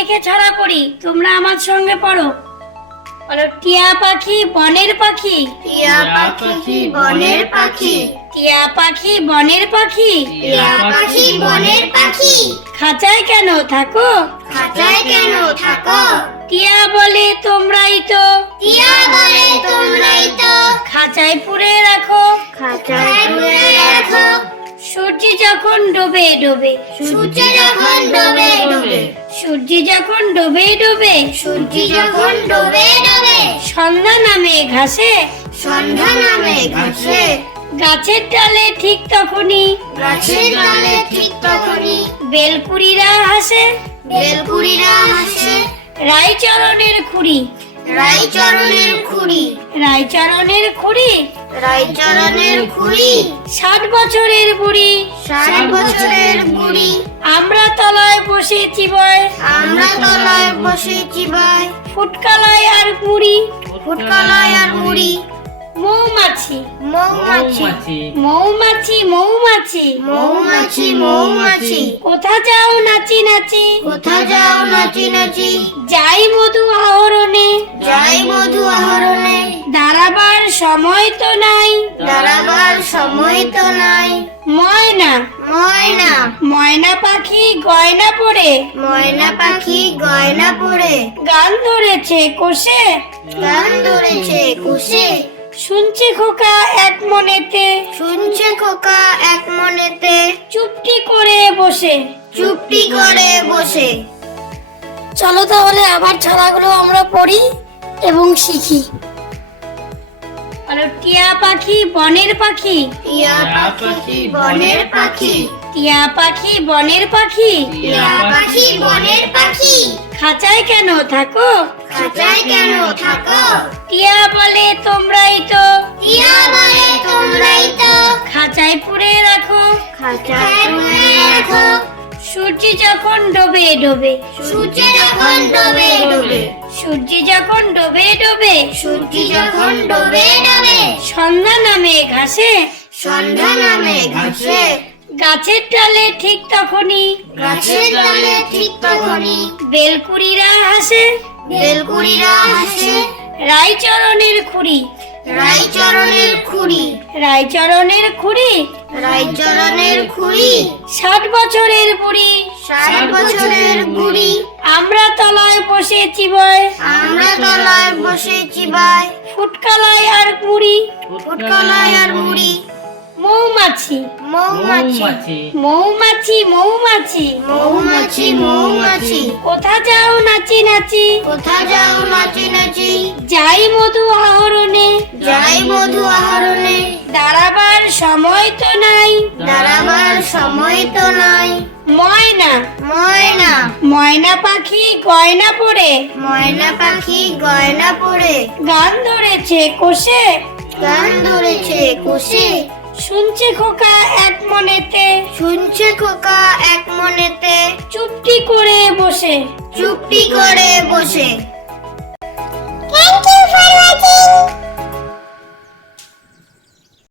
দেখে ছড়া পড়ি, তোমরা আমার সঙ্গে পড়ো। বলো, টিয়া পাখি বনের পাখি, টিয়া পাখি বনের পাখি, টিয়া পাখি বনের পাখি, টিয়া পাখি বনের পাখি, খাঁচায় কেন থাকো, খাঁচায় কেন থাকো, টিয়া বলে তোমরাই তো, টিয়া বলে তোমরাই তো, খাঁচায় পুরে রাখো, খাঁচায় পুরে রাখো, সূর্য যখন ডোবে ডোবে, সূর্য যখন ডোবে ডোবে, সূর্য যখন ডোবে ডোবে, সূর্য যখন ডোবে ডোবে, সন্ধ্যা নামে ঘাসে, সন্ধ্যা নামে ঘাসে, গাছের ডালে ঠিক তখনই, গাছের ডালে ঠিক তখনই, বেলকুড়িরা হাসে, বেলকুড়িরা হাসে, রায়চরণের খুঁড়ি, রায়চরণের খুঁড়ি, রায়চরণের খুঁড়ি, রায়চরণের খুঁড়ি, 60 বছরের বুড়ি, 60 বছরের বুড়ি, আমরা তলায় বসে চিবয়, আমরা তলায় বসে চিবাই, ফুটকালায় আর মুড়ি, ফুটকলায় আর মুড়ি, মৌমাছি মৌমাছি, মৌমাছি মৌমাছি, মৌমাছি মৌমাছি, কোথা যাও নাচি নাচি, কোথা যাও নাচি নাচি, যাই মধু আহরণে, যাই মধু আহরণে, দাঁড়াবার সময় তো নাই, দাঁড়াবার সময় তো নাই, ময়না ময়না, ময়না পাখি গয়না পরে, ময়না পাখি গয়না পরে, গান ধরেছে কোষে, গান ধরেছে কুশে, শুনছে খোকা এক মনেতে, শুনছে খোকা এক মনেতে, চুপটি করে বসে। চুপটি করে বসে। চলো তাহলে আবার ছড়াগুলো আমরা পড়ি এবং শিখি। টিয়া পাখি বনের পাখি, টিয়া পাখি বনের পাখি, টিয়া পাখি বনের পাখি, টিয়া পাখি বনের পাখি, খাঁচায় কেন থাকো, খাঁচায় কেন থাকো, টিয়া বলে তোমরাই তো, টিয়া বলে তোমরাই তো, খাঁচায় পুরে রাখো, খাঁচায় পুরে রাখো, সূর্য যখন ডোবে ডোবে, সূর্য যখন ডোবে ডোবে, সূর্য যখন ডোবে ডোবে, সূর্য যখন ডোবে ডোবে, সন্ধ্যা নামে ঘাসে, সন্ধ্যা নামে ঘাসে, গাছের ডালে ঠিক তখনই, গাছের ডালে ঠিক তখনই, বেলকুড়িরা হাসে, বেলকুড়িরা হাসে, রায়চরণের খুঁড়ি, রায়চরণের খুঁড়ি, রায়চরণের খুঁড়ি, রায়চরণের খুঁড়ি, 60 বছরের বুড়ি, 60 বছরের বুড়ি, আমরা তলায় বসে চিবয়, আমরা তলায় বসে চিবাই, ফুটকালায় আর মুড়ি, ফুটকলায় আর মুড়ি, মৌমাছি মৌমাছি, মৌমাছি মৌমাছি, মৌমাছি মৌমাছি, কোথা যাও নাচি নাচি, কোথা যাও নাচি নাচি, যাই মধু আহরণে, যাই মধু আহরণে, দাঁড়াবার সময় তো নাই, দাঁড়াবার সময় তো নাই, ময়না ময়না, ময়না পাখি গয়না পরে, ময়না পাখি গয়না পরে, গান ধরেছে কোষে, গান ধরেছে কুশে, শুনছে খোকা এক মনেতে, শুনছে খোকা এক মনেতে, চুপটি করে বসে। চুপটি করে বসে। Thank you for watching.